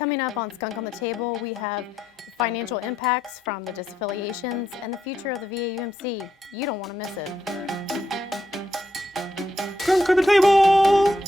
Coming up on Skunk on the Table, we have financial impacts from the disaffiliations and the future of the VAUMC. You don't want to miss it. Skunk on the Table!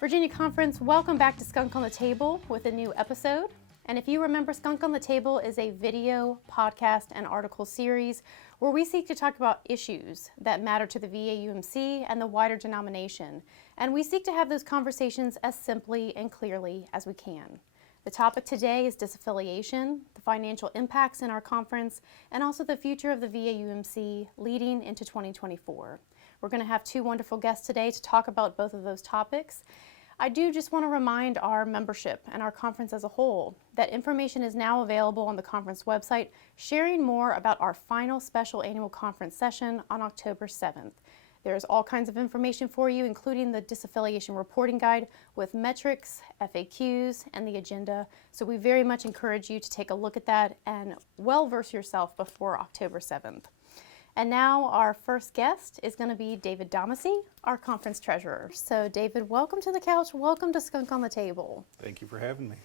Virginia Conference, welcome back to Skunk on the Table with a new episode. And if you remember, Skunk on the Table is a video, podcast, and article series where we seek to talk about issues that matter to the VAUMC and the wider denomination. And we seek to have those conversations as simply and clearly as we can. The topic today is disaffiliation, the financial impacts in our conference, and also the future of the VAUMC leading into 2024. We're going to have two wonderful guests today to talk about both of those topics. I do just want to remind our membership and our conference as a whole that information is now available on the conference website, sharing more about our final special annual conference session on October 7th. There's all kinds of information for you, including the disaffiliation reporting guide with metrics, FAQs, and the agenda. So we very much encourage you to take a look at that and well verse yourself before October 7th. And now our first guest is going to be David Dommisse, our conference treasurer. So David, welcome to the couch. Welcome to Skunk on the Table. Thank you for having me.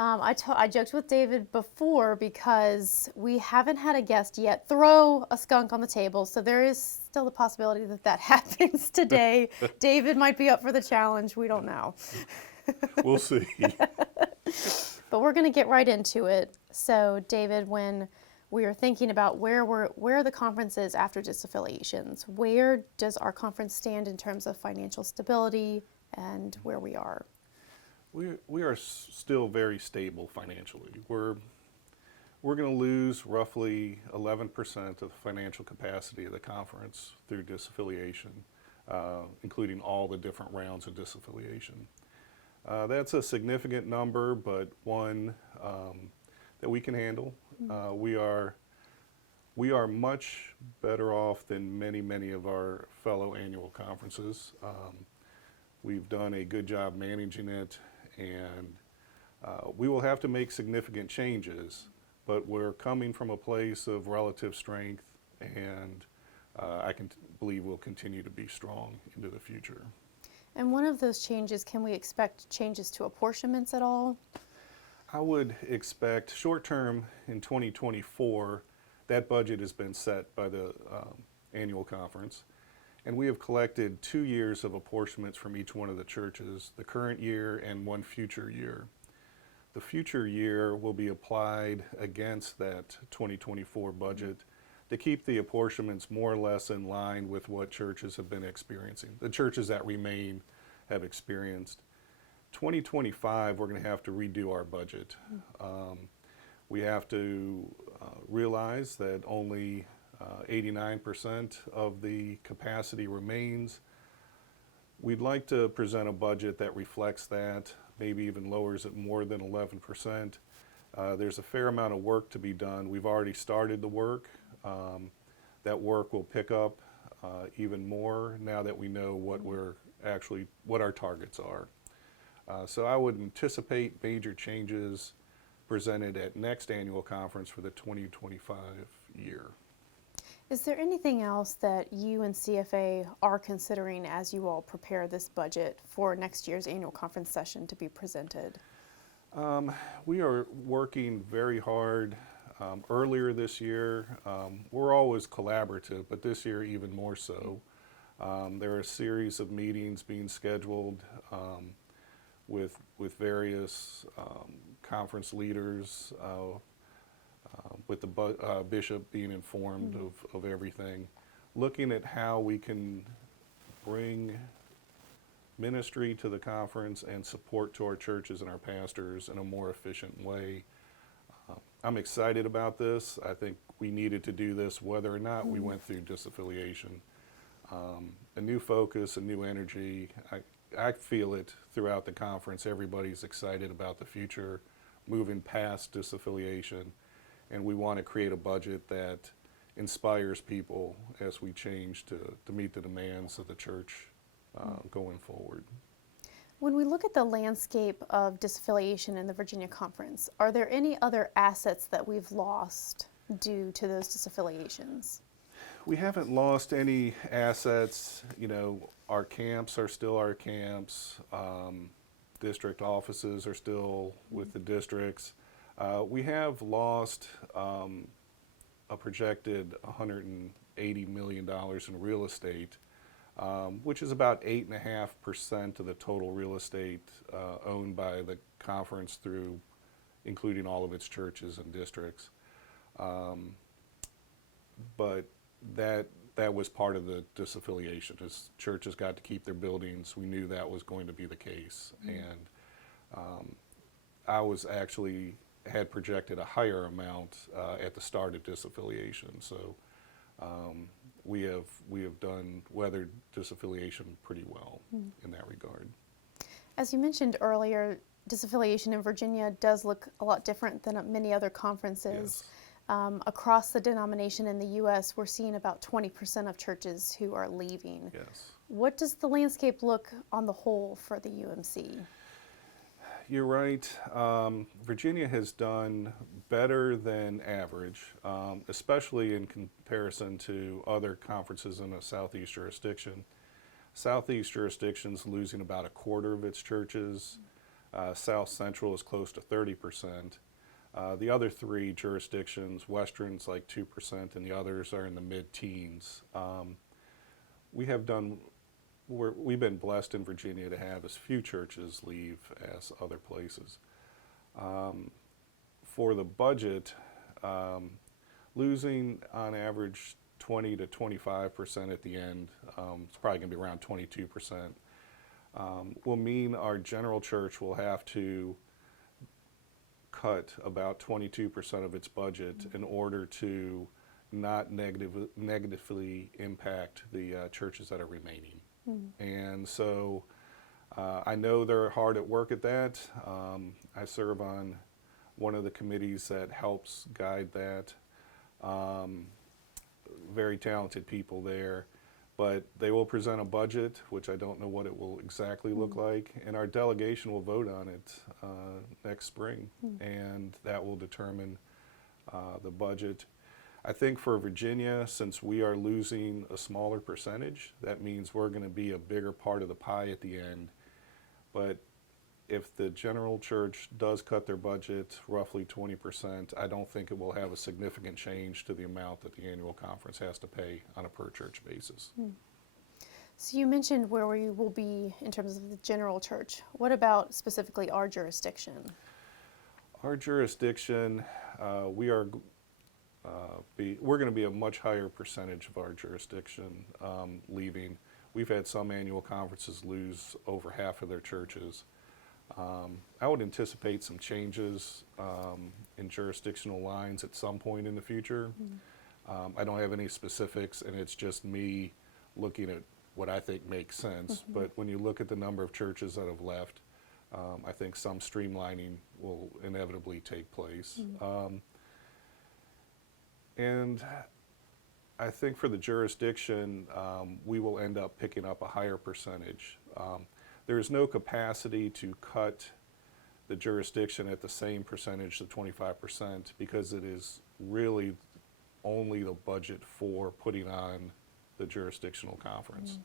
I joked with David before because we haven't had a guest yet throw a skunk on the table, so there is still the possibility that that happens today. David might be up for the challenge. We don't know. We'll see. But we're going to get right into it. So David, when we are thinking about where the conference is after disaffiliations, where does our conference stand in terms of financial stability and where we are? We are still very stable financially. We're going to lose roughly 11% of the financial capacity of the conference through disaffiliation, including all the different rounds of disaffiliation. That's a significant number, but one that we can handle. We are much better off than many of our fellow annual conferences. We've done a good job managing it, and we will have to make significant changes, but we're coming from a place of relative strength, and I can believe we'll continue to be strong into the future. And one of those changes, can we expect changes to apportionments at all? I would expect short-term in 2024, that budget has been set by the annual conference. And we have collected 2 years of apportionments from each one of the churches, the current year and one future year. The future year will be applied against that 2024 budget to keep the apportionments more or less in line with what churches have been experiencing. The churches that remain have experienced. 2025, we're going to have to redo our budget. We have to realize that only 89% of the capacity remains. We'd like to present a budget that reflects that, maybe even lowers it more than 11%. There's a fair amount of work to be done. We've already started the work. That work will pick up even more now that we know what our targets are. So I would anticipate major changes presented at next annual conference for the 2025 year. Is there anything else that you and CFA are considering as you all prepare this budget for next year's annual conference session to be presented? We are working very hard. Earlier this year, we're always collaborative, but this year even more so. There are a series of meetings being scheduled with various conference leaders, with the bishop being informed of everything, looking at how we can bring ministry to the conference and support to our churches and our pastors in a more efficient way. I'm excited about this. I think we needed to do this whether or not we went through disaffiliation. A new focus, a new energy. I feel it throughout the conference. Everybody's excited about the future, moving past disaffiliation, and we want to create a budget that inspires people as we change to meet the demands of the church going forward. When we look at the landscape of disaffiliation in the Virginia Conference, are there any other assets that we've lost due to those disaffiliations? We haven't lost any assets. You know, our camps are still our camps. district offices are still with the districts. We have lost a projected $180 million in real estate, which is about 8.5% of the total real estate owned by the conference through, including all of its churches and districts. But that was part of the disaffiliation. As churches got to keep their buildings, we knew that was going to be the case. And I was actually had projected a higher amount at the start of disaffiliation. So we have weathered disaffiliation pretty well in that regard. As you mentioned earlier, disaffiliation in Virginia does look a lot different than at many other conferences. Yes. Across the denomination in the U.S., we're seeing about 20% of churches who are leaving. Yes. What does the landscape look on the whole for the UMC? You're right. Virginia has done better than average, especially in comparison to other conferences in a Southeast jurisdiction. Southeast jurisdiction's losing about a quarter of its churches. South Central is close to 30%. The other three jurisdictions, Western's like 2%, and the others are in the mid-teens. We've been blessed in Virginia to have as few churches leave as other places. For the budget, losing on average 20 to 25% at the end, it's probably going to be around 22%, will mean our general church will have to cut about 22% of its budget in order to not negatively impact the churches that are remaining. And so I know they're hard at work at that. I serve on one of the committees that helps guide that. Very talented people there. But they will present a budget, which I don't know what it will exactly look like, and our delegation will vote on it next spring, and that will determine the budget. I think for Virginia, since we are losing a smaller percentage, that means we're going to be a bigger part of the pie at the end. But if the general church does cut their budget roughly 20%, I don't think it will have a significant change to the amount that the annual conference has to pay on a per church basis. So you mentioned where we will be in terms of the general church. What about specifically our jurisdiction? Our jurisdiction, we're going to be a much higher percentage of our jurisdiction leaving. We've had some annual conferences lose over half of their churches. I would anticipate some changes in jurisdictional lines at some point in the future. I don't have any specifics, and it's just me looking at what I think makes sense. But when you look at the number of churches that have left, I think some streamlining will inevitably take place. And I think for the jurisdiction, we will end up picking up a higher percentage. There is no capacity to cut the jurisdiction at the same percentage, the 25%, because it is really only the budget for putting on the jurisdictional conference.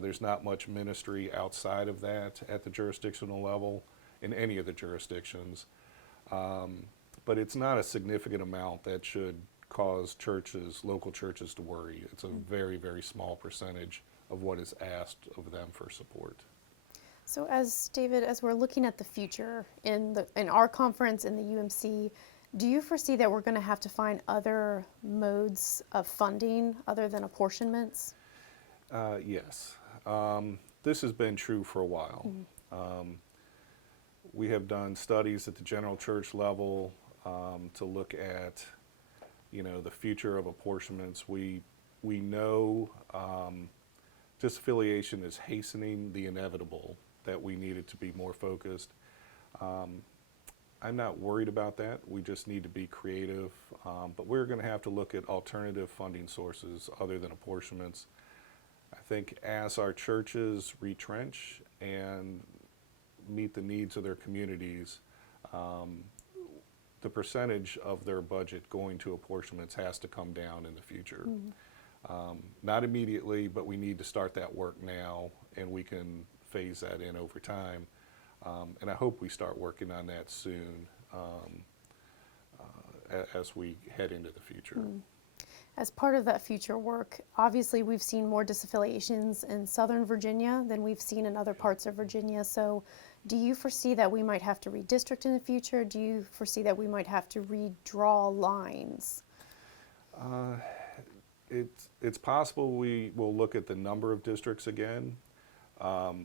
There's not much ministry outside of that at the jurisdictional level in any of the jurisdictions. But it's not a significant amount that should cause churches, local churches, to worry. It's a very, very small percentage of what is asked of them for support. So as David, as we're looking at the future in our conference in the UMC, do you foresee that we're going to have to find other modes of funding other than apportionments? Yes. This has been true for a while. We have done studies at the general church level to look at, the future of apportionments. We know disaffiliation is hastening the inevitable, that we needed to be more focused. I'm not worried about that. We just need to be creative. But we're going to have to look at alternative funding sources other than apportionments. I think as our churches retrench and meet the needs of their communities, the percentage of their budget going to apportionments has to come down in the future. Not immediately, but we need to start that work now, and we can phase that in over time. And I hope we start working on that soon as we head into the future. As part of that future work, obviously we've seen more disaffiliations in Southern Virginia than we've seen in other parts of Virginia. So do you foresee that we might have to redistrict in the future? Do you foresee that we might have to redraw lines? It's possible we will look at the number of districts again.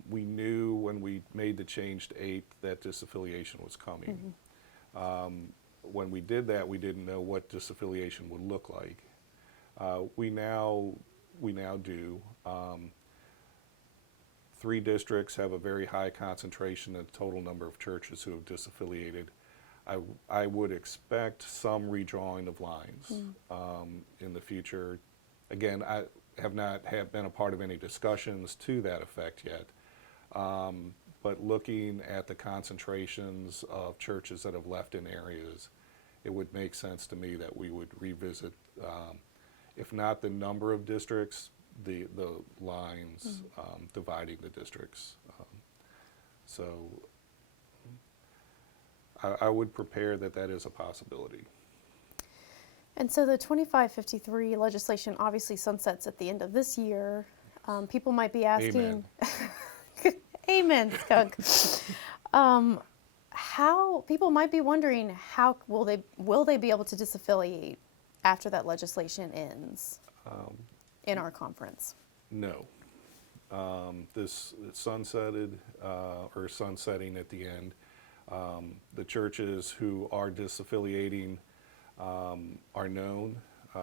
We knew when we made the change to 8 that disaffiliation was coming. When we did that, we didn't know what disaffiliation would look like. We now do. 3 districts have a very high concentration of the total number of churches who have disaffiliated. I would expect some redrawing of lines in the future. Again, I have not been a part of any discussions to that effect yet. But looking at the concentrations of churches that have left in areas, it would make sense to me that we would revisit, if not the number of districts, the lines dividing the districts. So I would prepare that is a possibility. And so the 2553 legislation obviously sunsets at the end of this year. People might be asking, Amen, Skunk. How people might be wondering, how will they be able to disaffiliate after that legislation ends in our conference? No. This sunsetted or sunsetting at the end. The churches who are disaffiliating are known.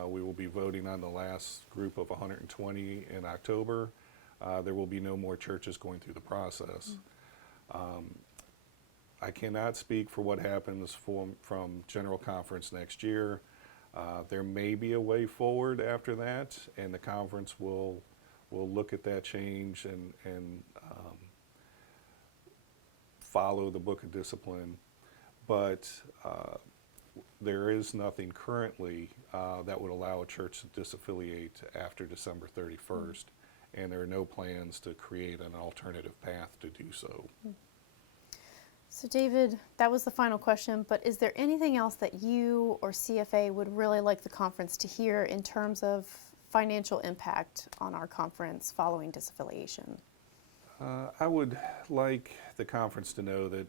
We will be voting on the last group of 120 in October. There will be no more churches going through the process. I cannot speak for what happens from General Conference next year. There may be a way forward after that, and the conference will look at that change and follow the Book of Discipline. But there is nothing currently that would allow a church to disaffiliate after December 31st, and there are no plans to create an alternative path to do so. So David, that was the final question, but is there anything else that you or CFA would really like the conference to hear in terms of financial impact on our conference following disaffiliation? I would like the conference to know that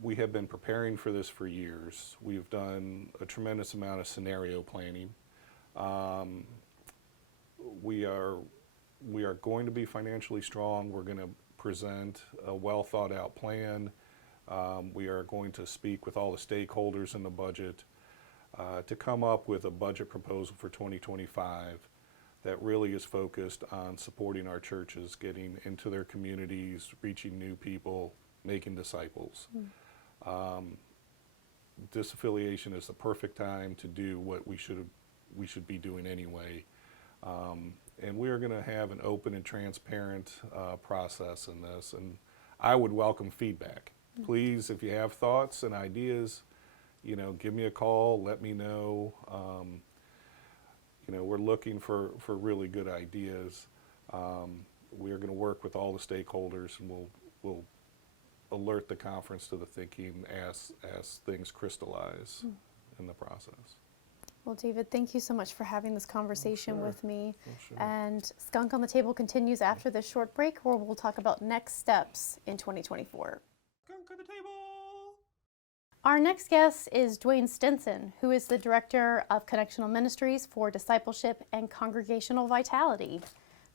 we have been preparing for this for years. We've done a tremendous amount of scenario planning. We are going to be financially strong. We're going to present a well thought out plan. We are going to speak with all the stakeholders in the budget to come up with a budget proposal for 2025 that really is focused on supporting our churches, getting into their communities, reaching new people, making disciples. Disaffiliation is the perfect time to do what we should be doing anyway. And we are going to have an open and transparent process in this, and I would welcome feedback. Please, if you have thoughts and ideas, give me a call, let me know. We're looking for really good ideas. We are going to work with all the stakeholders, and we'll alert the conference to the thinking as things crystallize in the process. Well, David, thank you so much for having this conversation with me. Sure. And Skunk on the Table continues after this short break, where we'll talk about next steps in 2024. Skunk on the Table! Our next guest is Dwayne Stinson, who is the Director of Connectional Ministries for Discipleship and Congregational Vitality.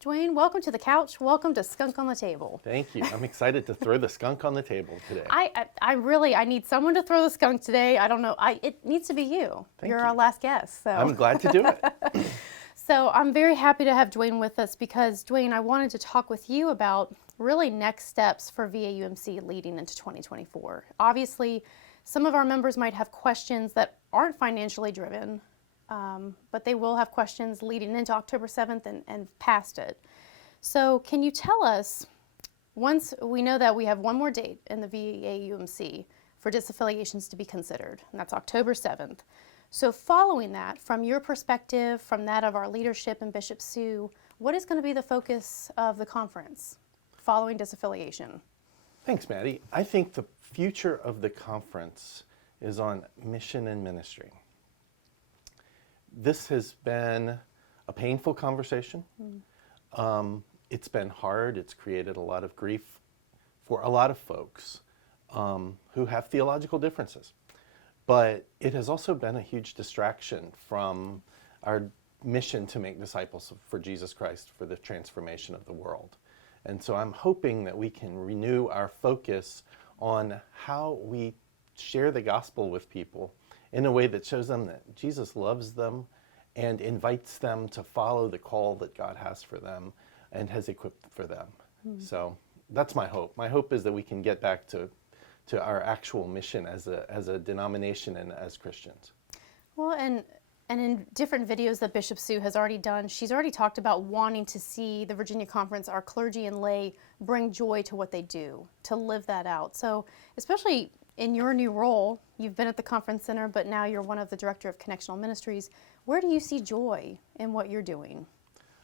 Dwayne, welcome to the couch. Welcome to Skunk on the Table. Thank you. I'm excited to throw the skunk on the table today. I need someone to throw the skunk today. I don't know. It needs to be you. You're our last guest. So. I'm glad to do it. So I'm very happy to have Dwayne with us because, Dwayne, I wanted to talk with you about really next steps for VAUMC leading into 2024. Obviously, some of our members might have questions that aren't financially driven, but they will have questions leading into October 7th and past it. So can you tell us, once we know that we have one more date in the VAUMC for disaffiliations to be considered, and that's October 7th. So following that, from your perspective, from that of our leadership and Bishop Sue, what is going to be the focus of the conference following disaffiliation? Thanks, Maddie. I think the future of the conference is on mission and ministry. This has been a painful conversation. It's been hard. It's created a lot of grief for a lot of folks who have theological differences. But it has also been a huge distraction from our mission to make disciples for Jesus Christ for the transformation of the world. And so I'm hoping that we can renew our focus on how we share the gospel with people in a way that shows them that Jesus loves them and invites them to follow the call that God has for them and has equipped for them. So that's my hope. My hope is that we can get back to our actual mission as a denomination and as Christians. Well, and in different videos that Bishop Sue has already done, she's already talked about wanting to see the Virginia Conference, our clergy and lay, bring joy to what they do, to live that out. So especially in your new role, you've been at the Conference Center, but now you're one of the director of Connectional Ministries. Where do you see joy in what you're doing?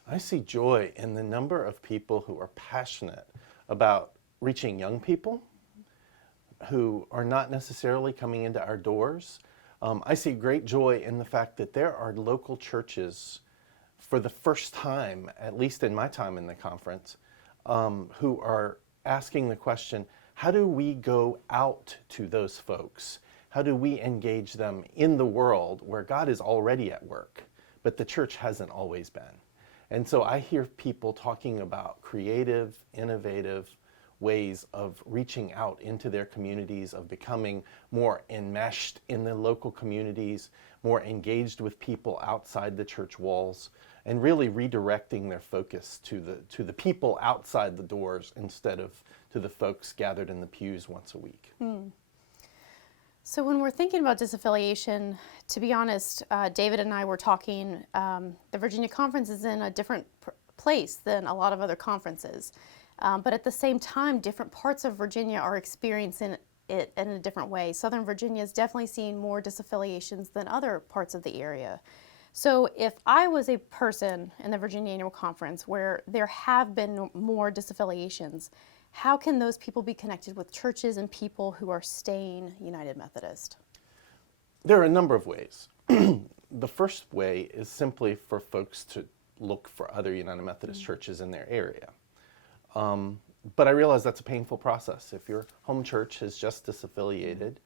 I see joy in the number of people who are passionate about reaching young people who are not necessarily coming into our doors. I see great joy in the fact that there are local churches for the first time, at least in my time in the conference, who are asking the question, how do we go out to those folks? How do we engage them in the world where God is already at work, but the church hasn't always been? And so I hear people talking about creative, innovative ways of reaching out into their communities, of becoming more enmeshed in the local communities, more engaged with people outside the church walls, and really redirecting their focus to the people outside the doors instead of to the folks gathered in the pews once a week. So when we're thinking about disaffiliation, to be honest, David and I were talking, the Virginia Conference is in a different place than a lot of other conferences. But at the same time, different parts of Virginia are experiencing it in a different way. Southern Virginia is definitely seeing more disaffiliations than other parts of the area. So if I was a person in the Virginia Annual Conference where there have been more disaffiliations, how can those people be connected with churches and people who are staying United Methodist? There are a number of ways. The first way is simply for folks to look for other United Methodist churches in their area. But I realize that's a painful process. If your home church has just disaffiliated,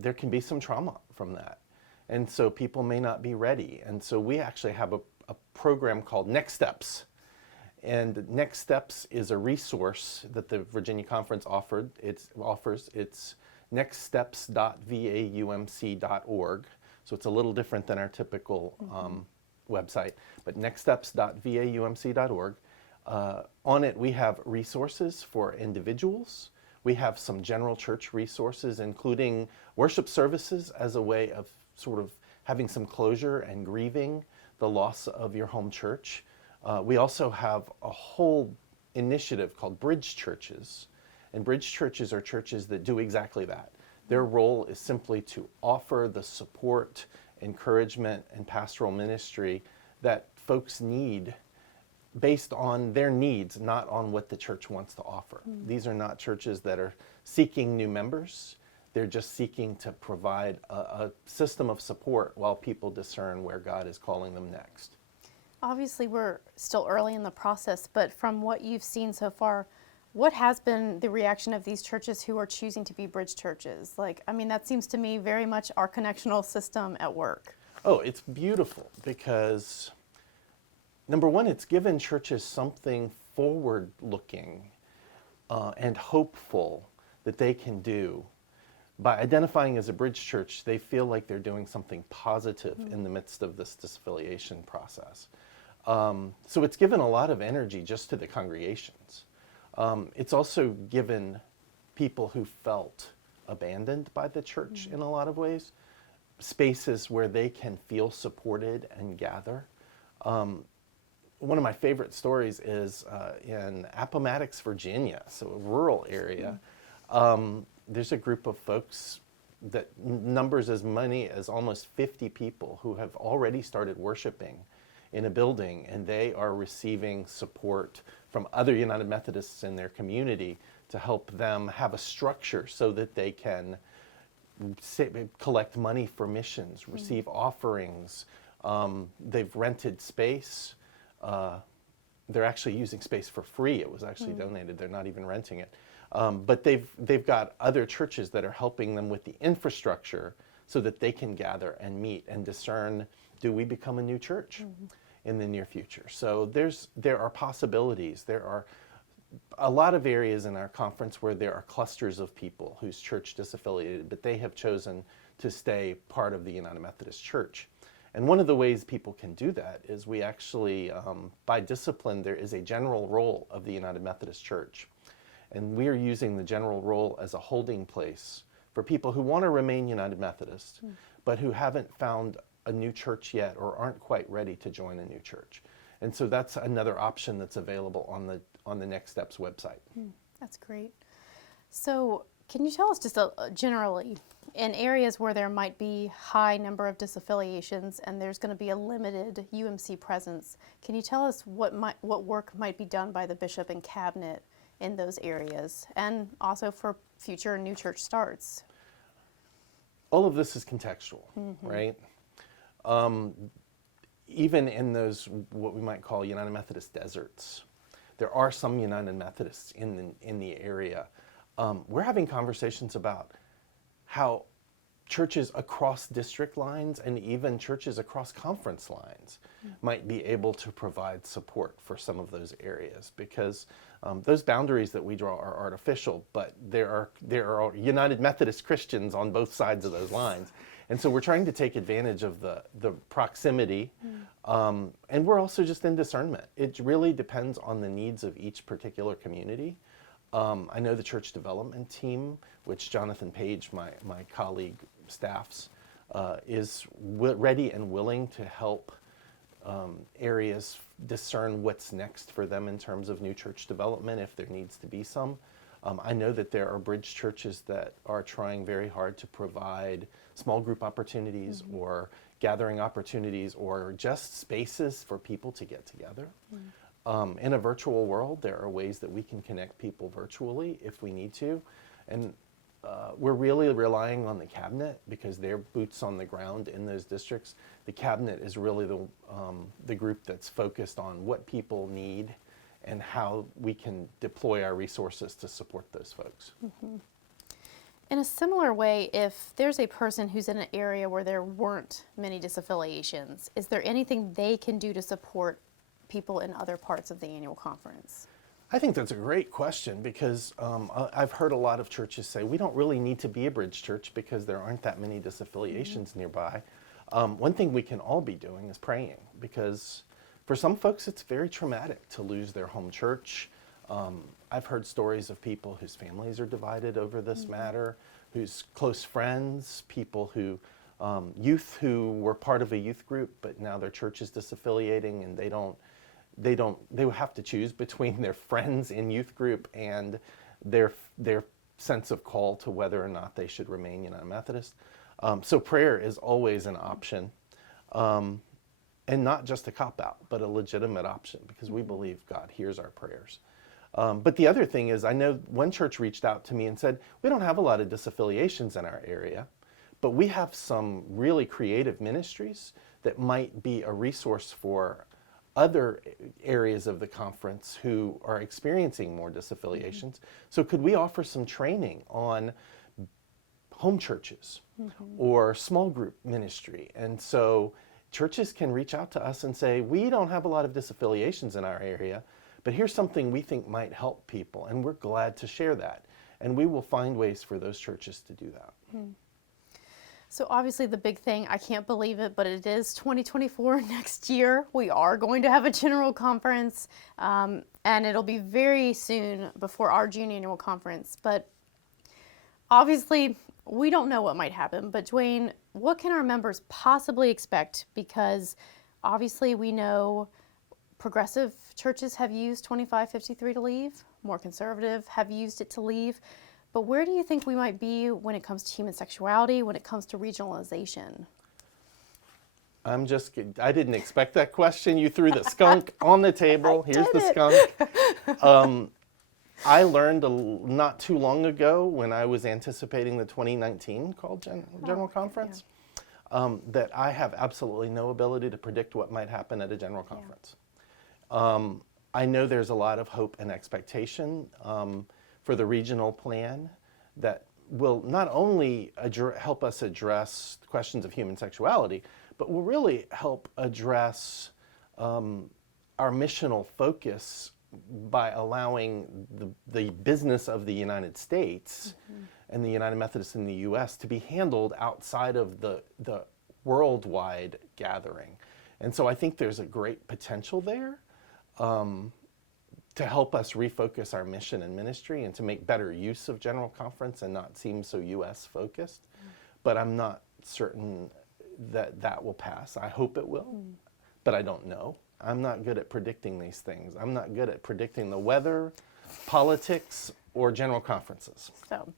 there can be some trauma from that. And so people may not be ready. And so we actually have a program called Next Steps. And Next Steps is a resource that the Virginia Conference offers. It's nextsteps.vaumc.org. So it's a little different than our typical website, but nextsteps.vaumc.org. On it, we have resources for individuals. We have some general church resources, including worship services as a way of sort of having some closure and grieving the loss of your home church. We also have a whole initiative called Bridge Churches. And Bridge Churches are churches that do exactly that. Their role is simply to offer the support, encouragement, and pastoral ministry that folks need based on their needs, not on what the church wants to offer. These are not churches that are seeking new members. They're just seeking to provide a system of support while people discern where God is calling them next. Obviously, we're still early in the process, but from what you've seen so far, what has been the reaction of these churches who are choosing to be bridge churches? That seems to me very much our connectional system at work. Oh, it's beautiful because, number one, it's given churches something forward-looking and hopeful that they can do. By identifying as a bridge church, they feel like they're doing something positive in the midst of this disaffiliation process. So it's given a lot of energy just to the congregations. It's also given people who felt abandoned by the church in a lot of ways, spaces where they can feel supported and gather. One of my favorite stories is in Appomattox, Virginia, so a rural area. There's a group of folks that numbers as many as almost 50 people who have already started worshiping in a building, and they are receiving support from other United Methodists in their community to help them have a structure so that they can collect money for missions, receive offerings. They've rented space. They're actually using space for free. It was actually donated. They're not even renting it. But they've got other churches that are helping them with the infrastructure so that they can gather and meet and discern, do we become a new church in the near future? So there are possibilities. There are a lot of areas in our conference where there are clusters of people whose church disaffiliated, but they have chosen to stay part of the United Methodist Church. And one of the ways people can do that is we actually, by discipline, there is a general role of the United Methodist Church. And we are using the general role as a holding place for people who want to remain United Methodist, but who haven't found a new church yet or aren't quite ready to join a new church. And so that's another option that's available on the Next Steps website. That's great. So can you tell us just generally, in areas where there might be high number of disaffiliations and there's going to be a limited UMC presence, can you tell us what work might be done by the bishop and cabinet in those areas, and also for future new church starts? All of this is contextual, right? Even in those, what we might call United Methodist deserts, there are some United Methodists in the area. We're having conversations about how churches across district lines and even churches across conference lines might be able to provide support for some of those areas, because those boundaries that we draw are artificial, but there are United Methodist Christians on both sides of those lines. And so we're trying to take advantage of the proximity, and we're also just in discernment. It really depends on the needs of each particular community. I know the church development team, which Jonathan Page, my colleague, staffs, is ready and willing to help areas discern what's next for them in terms of new church development, if there needs to be some. I know that there are bridge churches that are trying very hard to provide small group opportunities or gathering opportunities or just spaces for people to get together. In a virtual world, there are ways that we can connect people virtually if we need to. And we're really relying on the cabinet because they're boots on the ground in those districts. The cabinet is really the group that's focused on what people need and how we can deploy our resources to support those folks. In a similar way, if there's a person who's in an area where there weren't many disaffiliations, is there anything they can do to support people in other parts of the annual conference? I think that's a great question, because I've heard a lot of churches say, we don't really need to be a bridge church because there aren't that many disaffiliations nearby. One thing we can all be doing is praying, because for some folks it's very traumatic to lose their home church. I've heard stories of people whose families are divided over this matter, whose close friends, people who, youth who were part of a youth group, but now their church is disaffiliating and they have to choose between their friends in youth group and their sense of call to whether or not they should remain United Methodist. So prayer is always an option, and not just a cop-out, but a legitimate option, because we believe God hears our prayers. But the other thing is, I know one church reached out to me and said, we don't have a lot of disaffiliations in our area, but we have some really creative ministries that might be a resource for other areas of the conference who are experiencing more disaffiliations. So could we offer some training on home churches or small group ministry? And so churches can reach out to us and say, we don't have a lot of disaffiliations in our area, but here's something we think might help people, and we're glad to share that. And we will find ways for those churches to do that. So obviously the big thing, I can't believe it, but it is 2024 next year. We are going to have a general conference, and it'll be very soon before our June annual conference. But obviously we don't know what might happen. But Dwayne, what can our members possibly expect? Because obviously we know progressive churches have used 2553 to leave, more conservative have used it to leave. But where do you think we might be when it comes to human sexuality, when it comes to regionalization? I'm just kidding. I didn't expect that question. You threw the skunk on the table. Here's the skunk. I learned not too long ago when I was anticipating the 2019 called General Conference that I have absolutely no ability to predict what might happen at a General Conference. I know there's a lot of hope and expectation for the regional plan that will not only help us address questions of human sexuality, but will really help address our missional focus by allowing the business of the United States and the United Methodists in the U.S. to be handled outside of the worldwide gathering. And so I think there's a great potential there to help us refocus our mission and ministry and to make better use of General Conference and not seem so U.S. focused. But I'm not certain that that will pass. I hope it will, but I don't know. I'm not good at predicting these things. I'm not good at predicting the weather, politics, or General Conferences. So,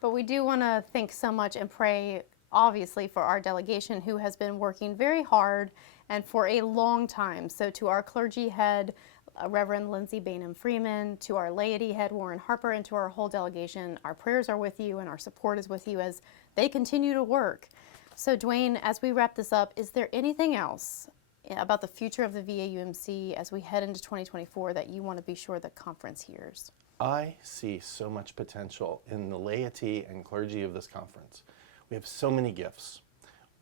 but we do want to thank so much and pray, obviously, for our delegation who has been working very hard and for a long time. So to our clergy head, Reverend Lindsay Bainham Freeman, to our laity head, Warren Harper, and to our whole delegation, our prayers are with you and our support is with you as they continue to work. So Dwayne, as we wrap this up, is there anything else about the future of the VAUMC as we head into 2024 that you want to be sure the conference hears? I see so much potential in the laity and clergy of this conference. We have so many gifts.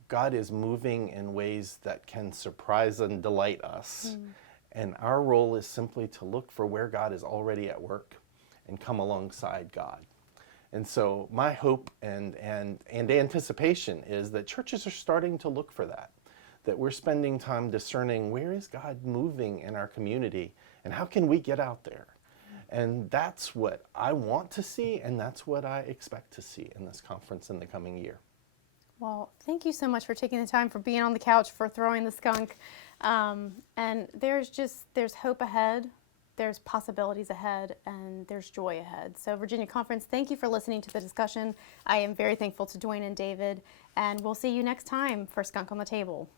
God is moving in ways that can surprise and delight us. And our role is simply to look for where God is already at work and come alongside God. And so my hope and anticipation is that churches are starting to look for that we're spending time discerning where is God moving in our community and how can we get out there. And that's what I want to see, and that's what I expect to see in this conference in the coming year. Well, thank you so much for taking the time, for being on the couch, for throwing the skunk. And there's hope ahead, there's possibilities ahead, and there's joy ahead. So Virginia Conference, thank you for listening to the discussion. I am very thankful to Dwayne and David, and we'll see you next time for Skunk on the Table.